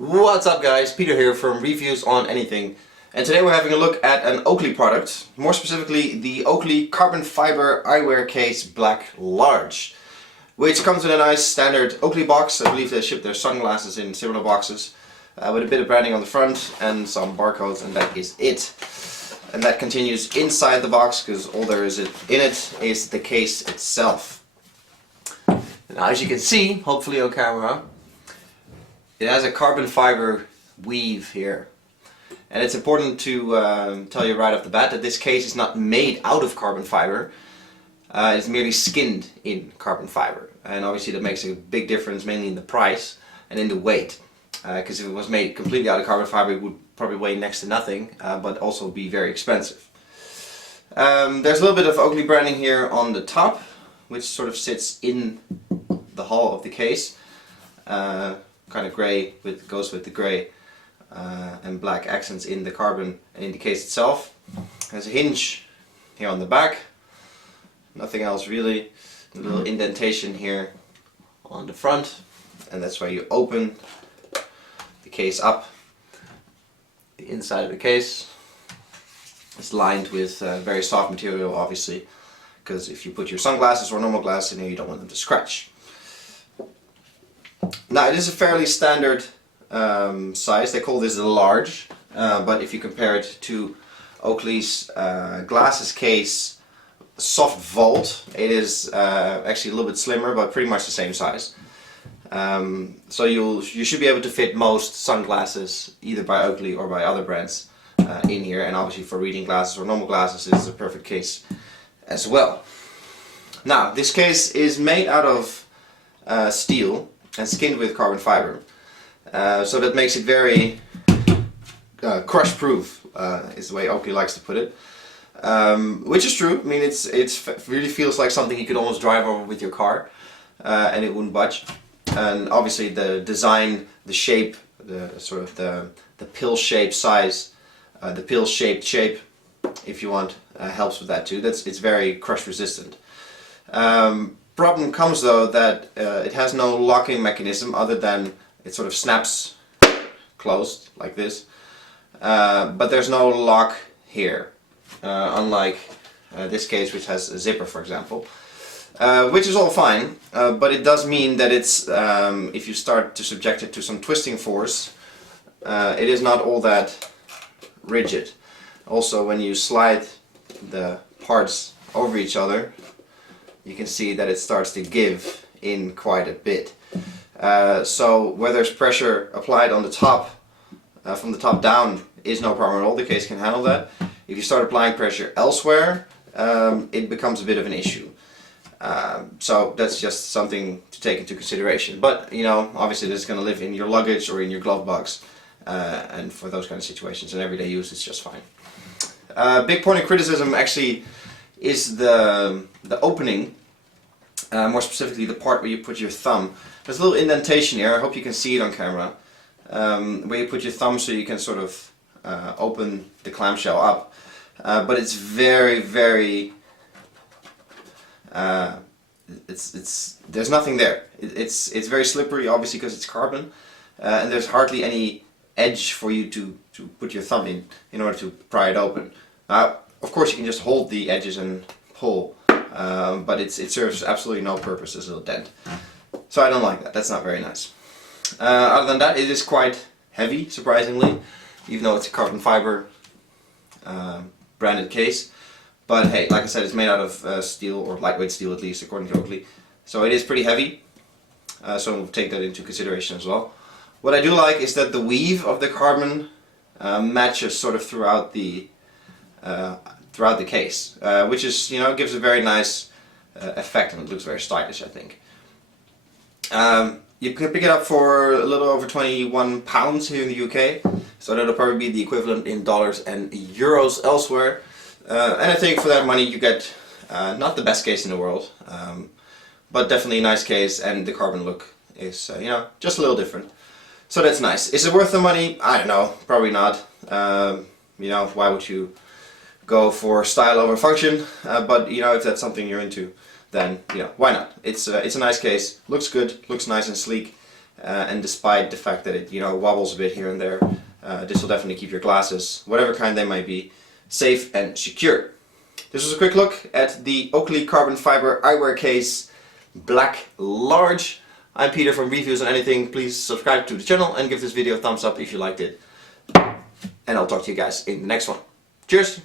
What's up guys, Peter here from Reviews on Anything, and today we're having a look at an Oakley product, more specifically the Oakley Carbon Fiber Eyewear Case Black Large, which comes in a nice standard Oakley box. I believe they ship their sunglasses in similar boxes with a bit of branding on the front and some barcodes, and that is it. And that continues inside the box because all there is in it is the case itself. Now, as you can see, hopefully on camera, it has a carbon fiber weave here, and it's important to tell you right off the bat that this case is not made out of carbon fiber. It's merely skinned in carbon fiber, and obviously that makes a big difference, mainly in the price and in the weight, because if it was made completely out of carbon fiber it would probably weigh next to nothing, but also be very expensive. There's a little bit of Oakley branding here on the top, which sort of sits in the hull of the case. Kind of grey, goes with the grey and black accents in the carbon and in the case itself. There's a hinge here on the back, nothing else really. A little indentation here on the front, and that's where you open the case up. The inside of the case is lined with very soft material, obviously, because if you put your sunglasses or normal glasses in here you don't want them to scratch. Now, it is a fairly standard size. They call this a large, but if you compare it to Oakley's glasses case soft vault, it is actually a little bit slimmer, but pretty much the same size. So you should be able to fit most sunglasses, either by Oakley or by other brands, in here. And obviously for reading glasses or normal glasses, this is a perfect case as well. Now, this case is made out of steel and skinned with carbon fiber, so that makes it very crush proof, is the way Oakley likes to put it, which is true. I mean, it really feels like something you could almost drive over with your car and it wouldn't budge. And obviously the design, the shape, the sort of the pill shape size, the pill shaped shape, if you want, helps with that too. It's very crush resistant. Problem comes though that it has no locking mechanism other than it sort of snaps closed like this, but there's no lock here, unlike this case, which has a zipper, for example, which is all fine, but it does mean that it's if you start to subject it to some twisting force, it is not all that rigid. Also, when you slide the parts over each other, you can see that it starts to give in quite a bit. So where there's pressure applied on the top, from the top down, is no problem at all. The case can handle that. If you start applying pressure elsewhere, it becomes a bit of an issue. So that's just something to take into consideration. But you know, obviously this is going to live in your luggage or in your glove box, and for those kind of situations and everyday use, it's just fine. Big point of criticism actually is the opening, more specifically the part where you put your thumb. There's a little indentation here, I hope you can see it on camera, where you put your thumb so you can sort of open the clamshell up, but it's very there's nothing there. It's very slippery, obviously, because it's carbon, and there's hardly any edge for you to put your thumb in order to pry it open. Now, of course you can just hold the edges and pull, but it serves absolutely no purpose as a little dent. So I don't like that, that's not very nice. Other than that, it is quite heavy, surprisingly, even though it's a carbon fiber branded case. But hey, like I said, it's made out of steel, or lightweight steel at least, according to Oakley. So it is pretty heavy, so we'll take that into consideration as well. What I do like is that the weave of the carbon matches sort of throughout the case, which is, you know, gives a very nice effect, and it looks very stylish, I think. You can pick it up for a little over £21 here in the UK, so that'll probably be the equivalent in dollars and euros elsewhere. And I think for that money you get not the best case in the world, but definitely a nice case, and the carbon look is, you know, just a little different. So that's nice. Is it worth the money? I don't know, probably not. You know, why would you go for style over function? But you know, if that's something you're into, then you know, why not? It's a nice case, looks good, looks nice and sleek, and despite the fact that it wobbles a bit here and there, this will definitely keep your glasses, whatever kind they might be, safe and secure. This was a quick look at the Oakley Carbon Fiber Eyewear Case Black Large. I'm Peter from Reviews on Anything. Please subscribe to the channel and give this video a thumbs up if you liked it. And I'll talk to you guys in the next one. Cheers!